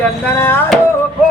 चंदना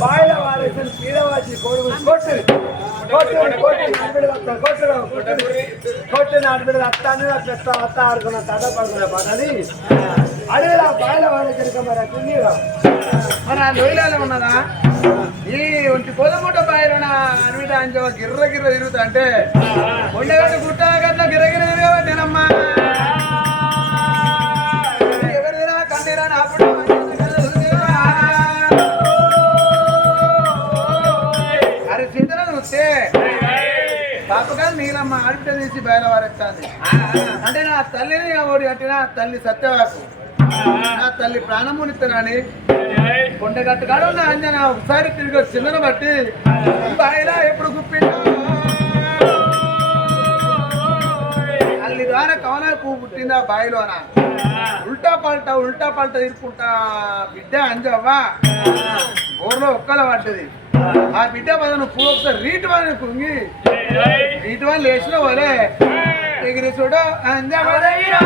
బాయిల వారేసిన పీడవాచి కొడుకు కొట్టు కొట్టు కొట్టు నాటిబిడ్డ వస్తాను కొట్టు కొట్టు నాటిబిడ్డ వస్తాను అట్లా వస్తా ఆడుకున్న తద పడుకున్న పడని అడవిలా బాయిల వారేసిన మరి అట్లా మరి ఆ లోయలలో ఉన్నదా ఈ ఒంటి పొదముట బాయిలోన అడవిట అంజవ గిర్ర గిర్ర తిరుగుతా అంటే కొండగట్టు గుట్ట గట్ల గిర్ర గిర్ర తిరగబట్టేనమ్మా పాపగా మీరమ్మ నీలమ్మ ఆడిపిట తీసి బయలువారెత్తాను అంటే నా తల్లిని ఓడి అంటే నా తల్లి సత్యవాకు. నా తల్లి ప్రాణమునిత్తనని కొండగట్టుగాడు నా ఉన్న అంజన ఒకసారి తిరిగి చిన్నను బట్టి బాయిలా ఎప్పుడు గుప్పిండు? తల్లి ద్వారా కవన పువ్వు పుట్టిందా బాయిలోన. ఉల్టా పల్టా ఉల్టా పల్టా తీసుకుంటా బిడ్డ అంజవ్వా. ఊర్లో ఒక్కల పడ్డది. ఆ బిడ్డ పదను పువ్వు ఒకసారి రీటు వాడిని కుంగి రీటు వాళ్ళు. లేచిన వాళ్ళే ఎగిరి చూడు అంజవరయ్యా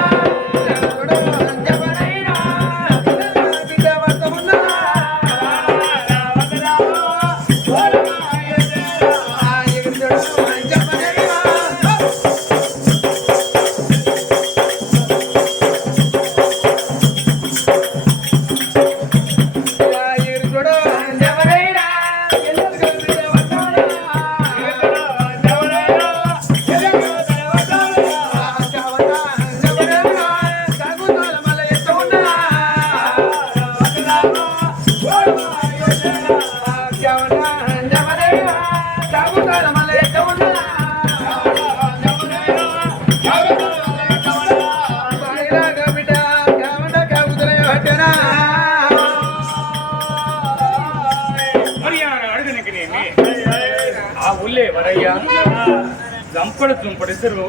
జంపడు చుంపడు ఇద్దరు.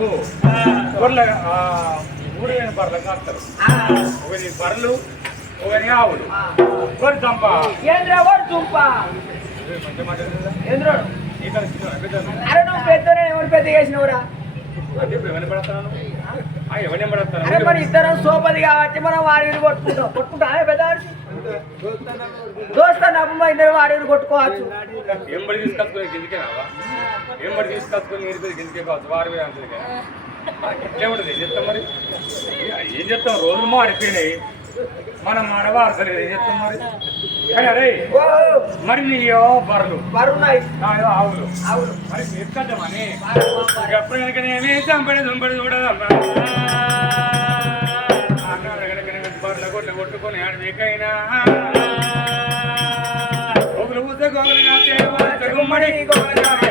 గొర్రెల ఊరైన బర్రెలు కాస్తారు. ఒకరి బర్రెలు ఒకరి ఆవులు. ఒకరి జంప. ఏంద్రవాడు చుంప మంచి మాట ఏంద్రుడు. అరే నువ్వు పెద్దనే ఎవరు పెద్ద చేసినవురా అరే పడతాను మరి ఇద్దరం సోపది కాబట్టి మనం వాడిని కొట్టుకుంటాం. కొట్టుకుంటా పెద్ద దోస్త ఇద్దరు వాడిని కొట్టుకోవచ్చు. ఏం బడి తీసుకొచ్చుకొని గింజకే రావా? ఏం బడి తీసుకొచ్చుకొని నీరు పెద్ద గింజకే కావచ్చు వారి ఏం చెప్తాం మరి? ఏం చెప్తాం? రోజులు మాడిపోయినాయి. మనం ఆడవారసలేదు ఏం చెప్తాం మరి? కానీ అరే ఓ, మరి నీ బర్రెలు? ఏదో ఆవులు. అవును మరి తీసుకొద్దామని ఎప్పుడు కనుకనేమి చంపడి చంపడి చూడదమ్మా. కనుక కొట్లు కొట్టుకొని ఆడ మీకైనా గోగులుగా తేవరత గుమ్మడి గోగులు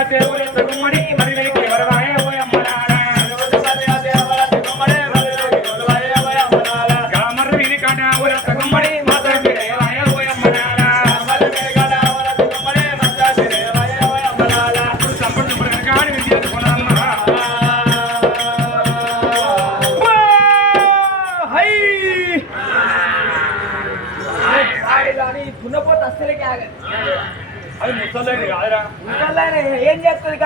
ఉత్త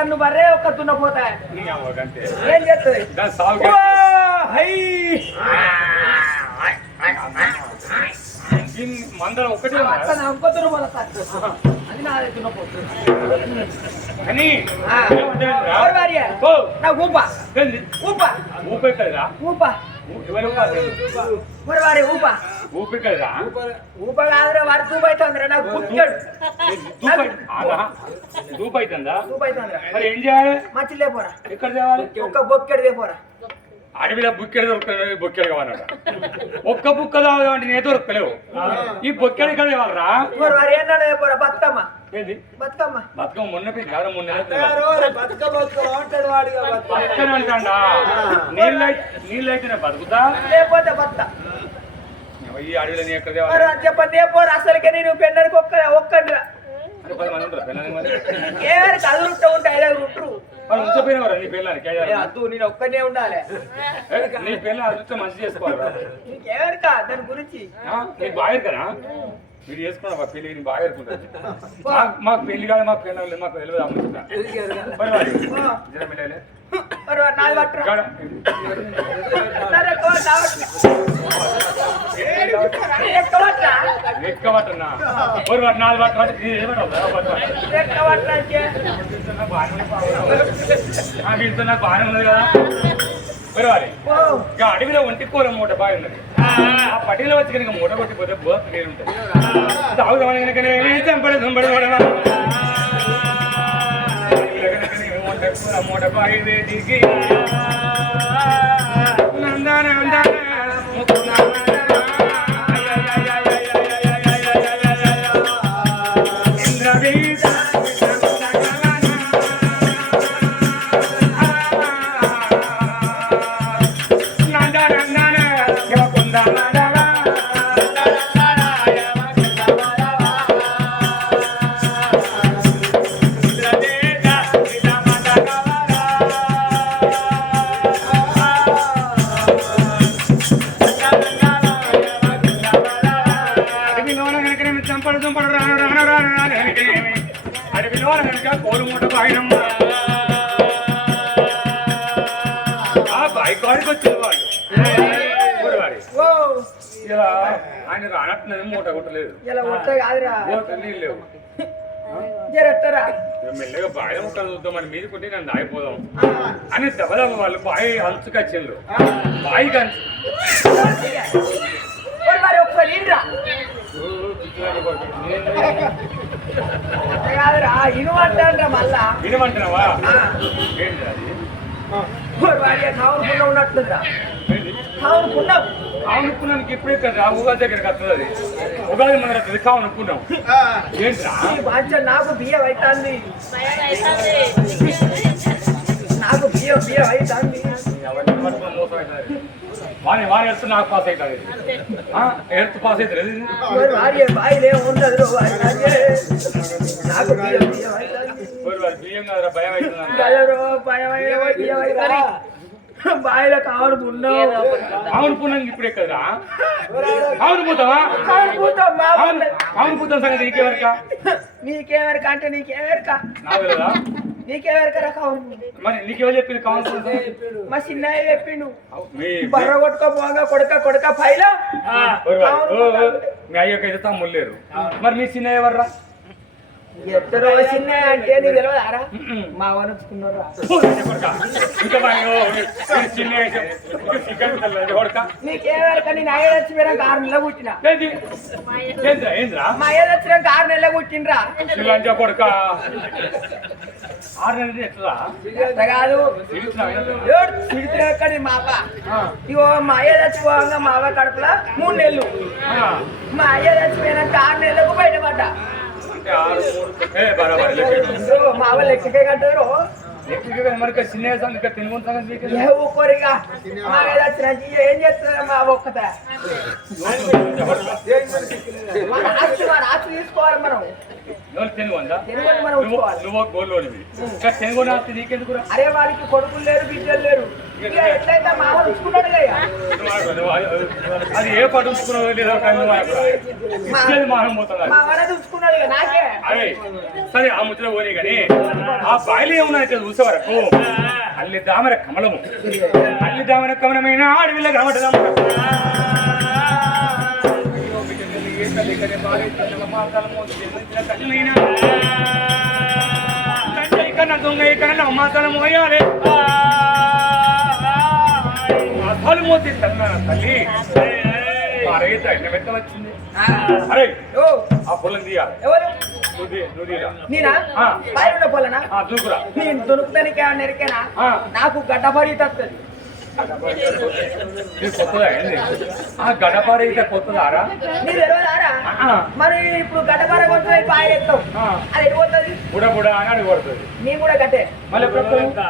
కన్ను బర్రే ఒక్క అవ్వకంటే ఏం చేస్తుంది మందరం ఒకటే అక్క ఉందా? నా ఇంకో దున్నపోతా అది నాదే దున్నపోతు కానీ ఆ. ఏమంటారా? ఎవరు భార్య? ఓ, నా ఊప? ఊప. ఊప. ఊపాలి? మరి వారి? ఊప. ఊపిరి కాదురా అవుతుందిరా నాకు గుర్తుడు దూపై ఆగా దూపు అవుతుందా తూపు అవుతుందిరా మరి ఏం చేయాలి? మంచి లేపోరా ఎక్కడ తేవాలి? ఒక్క బొక్కెడు లేపోరా అడవిలో బుక్కెడు దొరుకుతుంది బొక్కెడు కావాలట ఒక్క బుక్క తాగుదామంటే నేను దొరకలేవు. ఈ బొక్కెడు మరి ఏంటంటే లేపోరా బతుకమ్మ. ఏంది? బతుకమ్మ. బతుకమ్మ మొన్న కాదు మొన్న అంటాడా నీళ్ళు నీళ్ళు అయితేనే బతుకుతా? లేకపోతే బత్త. చెప్పండి లేపోరా అసలుకే నేను పెన్నడికి ఒక్క ఒక్కండిరా. ఉంటారు? ఏమైనా చదువుంటూ ఉంటే ఉంటారు. నీ పిల్లలకి ఏ అద్దు నేను ఒక్కనే ఉండాలి. నీ అదృష్టం మంచి చేసుకోవాలరా నీకేమరికా దాని గురించి. నీకు బాగా కదా? మీరు చేసుకున్నా పెళ్ళి నీ బాగా ఎరుకుంటుంది మాకు పెళ్ళి కాదు మాకు పెళ్ళి మాకు తెలియదు అమ్ముతుంటా మరి వాడు జర మెల్లలే. మరి వాడు నాది పట్టురా గాడ. సరే, ఎక్కువ కావచ్చు. ఎక్కువ పట్టురా. లెక్క పట్టన్నా మరి వాడు నాలుగు పట్టు పట్టు ఇది ఏమంటావు? ఆ, పట్టు, పట్టు. ఎక్కువ పట్టురా అంటే. వీటితో నాకు బాగానే ఉంది బాగా. ఆ, వీటితో నాకు బాగానే ఉన్నది కదా మరి వాడి ఓ, ఇక అడవిలో ఒంటి కూర మూట బాగా ఉన్నది ఆ పట్టిలో వచ్చి కనుక మూట కొట్టిపోతే బో నేను ఉంటుంది తాగుదామని కనుక చంపడు చంపడు మూట మూట బాయి వేదికి ఇలా ఆయన రానట్టున్నది మూట కొట్టలేదు. ఇలా కాదురా. నీళ్ళు లేవు. జరట్టరా మెల్లగా బాయి ఉంటాను చూద్దాం మన మీద కొట్టి నన్ను ఆగిపోదాం. అని దెబ్బదమ్మ వాళ్ళు బాయి అంచుకొచ్చిండ్రు బాయి కంచు మరి మరి కావునుకున్నావు కావనుకున్నానికి ఇప్పుడే కదా ఉగాది దగ్గరికి వస్తుంది అది? ఉగాది మన వస్తుంది కావనుకున్నాం. ఏంట్రా? ఈ బాధ్య నాకు బియ్యం అవుతుంది నాకు బియ్యం బియ్యం అవుతుంది వాని వాని ఎడుతు నాకు పాస్ అవుతుంది ఎడుతు పాస్ అవుతుంది భార్య బాయిలే ఉండదు. నాకు బియ్యం బియ్యం భయం అవుతుంది భయం అవుతుంది బాయిలో కావడు ఉన్నావు అవును ఇప్పుడే కదరా? అవును పోతావా పూతాం మా అవును పోతాం సంగతి నీకెవరిక? నీకేమెరక అంటే నీకేమెరక నా వెళ్ళదా నీకేమెరకరా కావడు మరి నీకెవరు చెప్పింది కావాలి మా చిన్నయ్య చెప్పిండు. మీ బర్ర కొట్టుకో పోగా కొడక కొడక పైలో. మీ అయ్యకి అయితే తమ్ముళ్ళు లేరు. మరి మీ చిన్న ఎవర్రా? ఎత్తరో చిన్నయ్య అంటే నీకు తెలియదారా మా నేను అయ్య ఆరు నెలలు పుట్టిన. అయ్య వచ్చినాక ఆరు నెలలు పుట్టినరా కాదు? ఇగో మా అయ్య చచ్చిపోగా మా అవ్వ కడుపులో మూడు నెలలు. మా అయ్య చచ్చిపోయినాక ఆరు నెలలకు బయటపడ్డా. లెక్కకే కట్టారు. లెక్క మరి చిన్న ఊకోరిగా? ఏం చేస్తున్నారు మా ఒక్కతే? ఆస్తి మన తీసుకోవాలి నువ్వు గోల్లోనివి. ఇంకా తెలుగు నాస్తి నీకెందుకురా? అరే వారికి కొడుకులు లేరు బిడ్డలు లేరు. అది ఏ పాటు ఉంచుకున్నావు లేదో. ఇచ్చేది మానం అరే సరే ఆ ముచ్చట పోనీ కానీ ఆ బాయిలు ఏమున్నా చూసే వరకు అల్లి దామర కమలము. అల్లి దామర కమలమైన అడవిలో కమటదము కన్నా దొంగ కన్నా అమ్మాతనం మోయాలి తన్న తల్లి వచ్చింది? అరే ఓ. ఆ పొలం తీయాలి. ఎవరు? నువ్వు తీ- నువ్వు తీరా? నేనా? దూకురా. దొరుకుతానికి నెరికేనా. నాకు గడ్డపడి తస్తుంది ఇది ఆ గడపార అయితే కొత్తదారా. మరి ఇప్పుడు గడ్డపార కొంచెం పాయలు ఎత్తాం. అది ఎటు పోతుంది బుడ బుడ అని అడిగి పడుతుంది నేను కూడా గట్టే మళ్ళీ?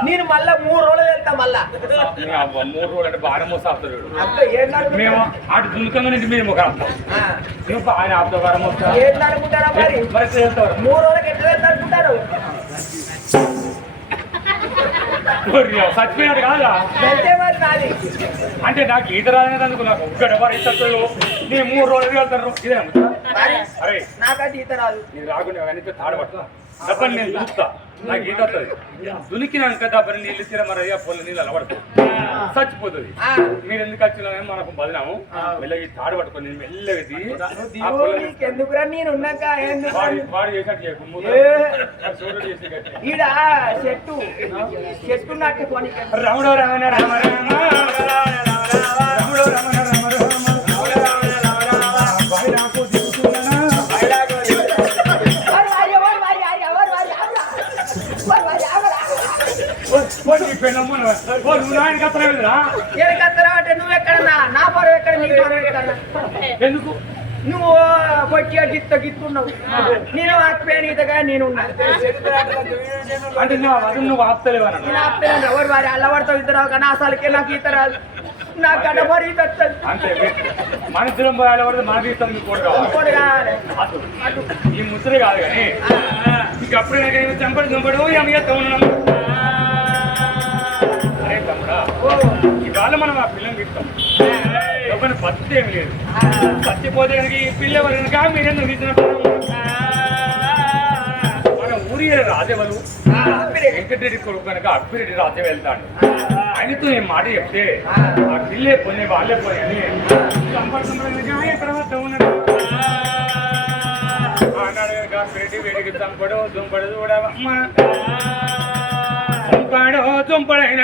నేను మళ్ళా మూడు రోజులు వెళ్తా మళ్ళా. మూడు రోజులు అంటే. అక్క ఏడు మేము అటు దునుకంగా నుంచి మీరు ఆపుతాం మేము ఆయన ఆపుతా వారం వస్తా? ఏడు అనుకుంటారా మరి? మూడు రోజులకి ఎట్లా వెళ్తా అనుకుంటారు చచ్చిపోయినాడు కాదా అంటే నాకు ఈత రాదనేందుకు నాకు గడపార ఇస్తారు నేను మూడు రోజులు వెళ్తారు. ఇదే అరే. నాకైతే ఈత రాదు. నీకు రాకుండా కానీ తాడబడతా దబ్బని నేను దునుకుతా నాకు ఈత దునికినాక దబ్బని నీళ్ళు తీర మరి అయ్యా పొల్ల నీళ్ళు అలవడుతుంది చచ్చిపోతుంది. మీరు ఎందుకు వచ్చినా మనకు బదినాము మెల్లగా తాడు పట్టుకొని నేను మెల్లగా దిగి వాడి చేసినట్టు చెట్టు. చెట్టు రాముడో రమణ రామ రామ అంటే నువ్వు ఎక్కడన్నా? నా పొరం ఎక్కడ? నీ ఎక్కడ? ఎందుకు? నువ్వు కొట్టిగా గిత్త గిత్తున్నావు నేను ఆత్మీయ ఈతగా నేను అంటే నువ్వు ఆపుతలేవు? ఎవరు వారి అల్లవాడితో ఇద్దరు కానీ అసలుకే నాకు ఈత రాదు నాకు గడ్డపడి ఈత వస్తుంది అంతే మనుషులం పోయాలి పడితే మనకి ఇస్తాను ఇంకోటి కావాలి. ఈ ముచ్చరే కాదు కానీ ఇంక అప్పుడే నాకు చంపడు చంపడు అరే తమ్ముడా. ఇవాళ మనం ఆ పిల్లని తీస్తాం. ఎవరిని పత్తి ఏమి లేదు. చచ్చిపోతే కనుక ఈ పిల్ల ఎవరు కనుక మీరెందుకు తీసినప్పుడు మన ఊరి రాజవలు వెంకటరెడ్డి కొడుకు కనుక అప్పిరెడ్డి రాజ్యం వెళ్తాడు. ఆయనతో ఈ మాట చెప్తే ఆ పిల్లే పోనీ వాళ్ళే పోనీ అని చంపడు కనుక ఎక్కడ వద్ద ఉన్నాడు? అన్నాడు కనుక అప్పిరెడ్డి వేడికి చంపడు దుంపడు చంపాడు దుంపడైన.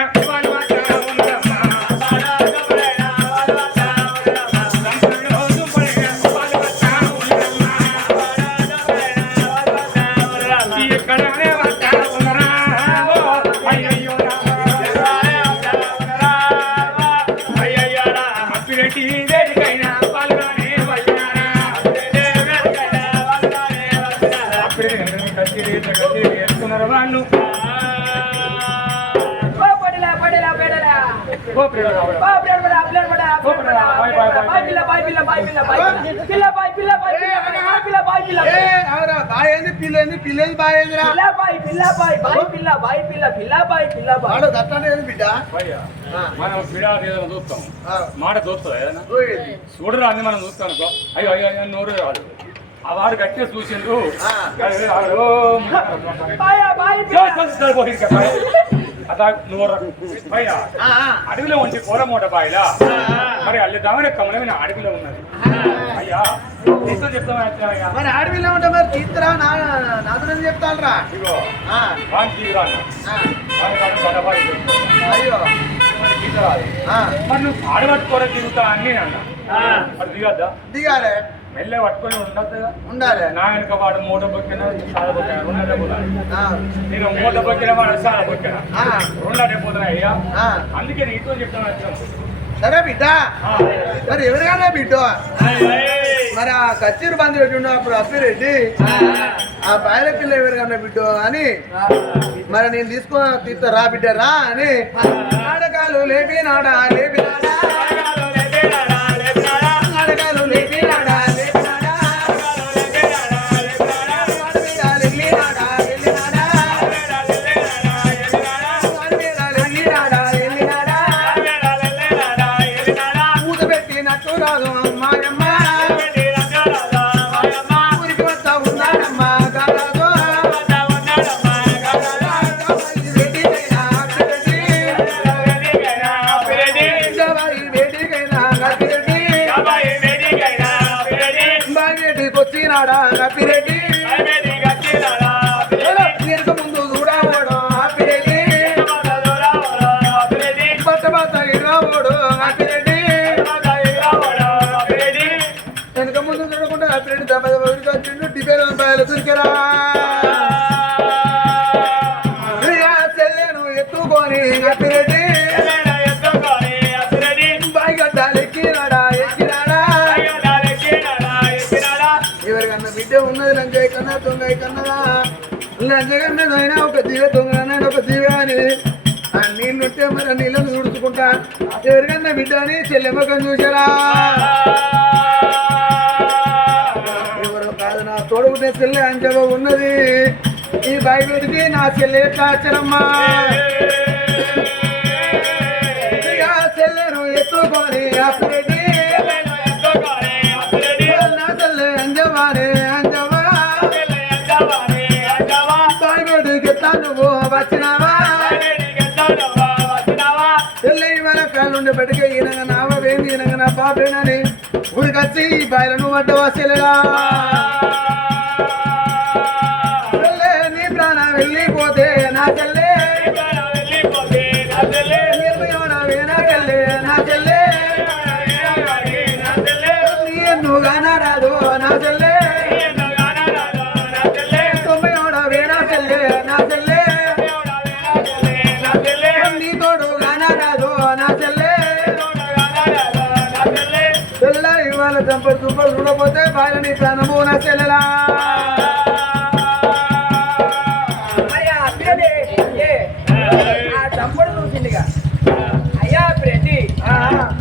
పడా, ప్లేట్ పడా, ప్లేట్ పడా. బాయ్ పిల్ల, బాయ్ పిల్ల, బాయ్ పిల్ల, బాయ్ పిల్ల. పిల్ల, బాయ్ పిల్ల, బాయ్. బాయింది పిల్లేంది పిల్లేంది బాయిందిరా గట్లనే బిడ్డ. మనం పిడాది ఏదైనా చూస్తాం ఆ. మాట చూస్తుందా ఏదైనా. చూడరు అన్ని మనం చూస్తాం అనుకో అయ్యో అయ్యో అయ్యో నోరు రాదు ఆ వాడు గట్టిగా చూసిండు రా. ఆ. అడవిలో ఉంచి కోరమూట బాయిలా మరి అల్లి దామనే కమలమైన అడవిలో ఉన్నది. అయ్యా నీతో చెప్తామా అయ్యా? మరి ఆడపిల్ల ఉంటే మరి తీస్తురా నా నాతో చెప్తాను ఇగో వాని తీరా అన్న వాని కాదు గడపాయి అయ్యో. మరి నువ్వు ఆడబట్టుకోరా తిరుగుతా అని అన్న. మరి దిగద్దా? దిగాలే. మెల్లె పట్టుకొని ఉండద్దుగా ఉండాలి. నా వెనక వాడు మూట బొక్కిన సాల బొక్కిన రెండే పోతాను నేను మూట బొక్కిన వాడు సాల బొక్కిన. ఆ, రెండే పోతున్నాయి అయ్యా. అందుకే నీతో చెప్తాను వచ్చాను సరే బిడ్డ. మరి ఎవరికైనా బిడ్డ? మరి ఆ కచ్చీరు బంధు పెట్టిండు అప్పుడు అప్పిరెడ్డి. ఆ బాయల పిల్ల ఎవరికన్నా బిడ్డ అని. మరి నేను తీసుకో తీస్తా రా బిడ్డ రా అని. నాటకాలు లేపినాడా లేపినాడా నాటకాలు ఎవరికన్నా బిడ్డ అని చెల్లెమ్మకం చూసారా ఎవరు కాదు నా తోడుకుంటే చెల్లె అంజవ ఉన్నది. ఈ బయలుడికి నా చెల్లె ఆ చెల్లెను ఎత్తుకొని ఎట్లా నువ్వు వచ్చినావా ఇవాళ కాళ్ళుండి ఈయనగా నావ వేంది ఈయనగా నా బాబేనని ఊరికొచ్చి ఈ బయలను వడ్డ చెల్లెలా నీ ప్రాణం వెళ్ళిపోతే నా చెల్లె. నిర్మయోడవే నా చెల్లె నా చెల్లె. నీ ఎందుగానా రాదు నా చెల్లె. దంపతి దుంపలు చూడపోతే బాలని ప్రాణము నా చెల్లెలా.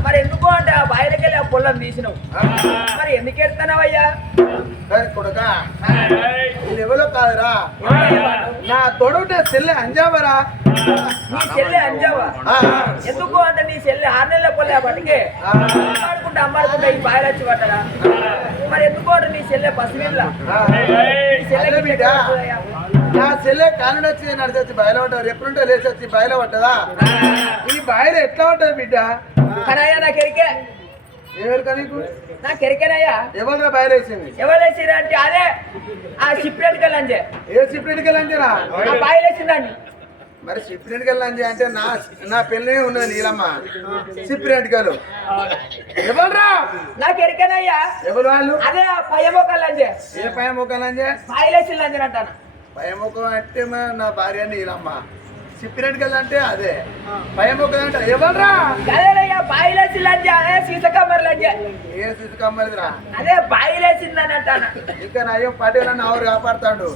మరి ఎందుకు అంటే ఆ బయటకెళ్ళి ఆ పొలం తీసినావు? మరి ఎందుకు ఎడుతున్నావయ్యా? సరే కొడుక. ఎవరో కాదురా. నా తోడుంటే చెల్లె అంజావరా. నీ చెల్లె అంజావా? ఎందుకు అంటే నీ చెల్లె ఆరు నెలల పొలే పట్టుకే అమ్మాడుకుంటా అమ్మాడుకుంటా ఈ బాయిలు వచ్చి పట్టరా మరి ఎందుకు అంటే నీ చెల్లె పసిమిళ్ళ చెల్లె బిడ్డ. నా చెల్లె కానుడు వచ్చి నడిచొచ్చి బయలు పడ్డారు ఎప్పుడుంటే లేచి వచ్చి బయలు పట్టదా ఈ బయలు ఎట్లా ఉంటుంది బిడ్డ? కనయ్యా నాకు ఎరికే ఎవరికా నీకు ఎరికేనయ్యా ఎవరు వేసిరా అంటే అదే ఆ షిప్రెడ్ కలంజే ఏ సిప్రెడ్కి వెళ్ళంజరా ఆ బాయిలు వేసిందండి మరి సిప్రెడ్కి వెళ్ళంజి అంటే నా నా పెళ్ళే ఉన్నది నీలమ్మ. సిప్రెడ్కలు ఎవరురా? నాకు ఎరికేనయ్యా ఎవరు వాళ్ళు? అదే కలంజే ఏ పై ముఖాలంజే బాయిలు వేసిందంజే అంటాను. పయముఖం అంటే నా భార్య నీలమ్మ. అంటే అదే. పయముఖం అంటే అదేనయ్యా అదే సీసకమ్మర్ లంజే ఏ శిశు కమ్మదిరా అదే అంటాను. ఇంకా నయ్యం పటేల్ అని ఎవరు కాపాడుతాడు.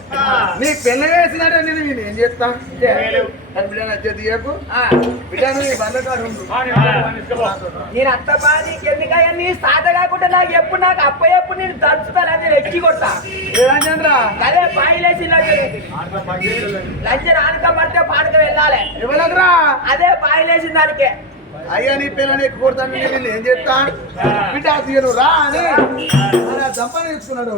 నీ పెళ్ళి వేసినాడే నేను నేను ఏం చేస్తాం? నేను అంత బాగా నీకు ఎందుకయ్యా నీ సాధ కాకుండా నాకు ఎప్పుడు నాకు అప్ప ఎప్పుడు నేను దంచుతానని ఎక్కి కొడతా? ఏదంటరా అదే పాయిలేసి లంచ రానుక పడితే పాడక వెళ్ళాలి. అదే పాయిలేసిన దానికే. అయ్యా నీ పిల్లని ఎక్కువ కొడతాను నేను ఏం చేస్తా బిడ్డ తీయను రా అని. దంపని తీసుకున్నాడు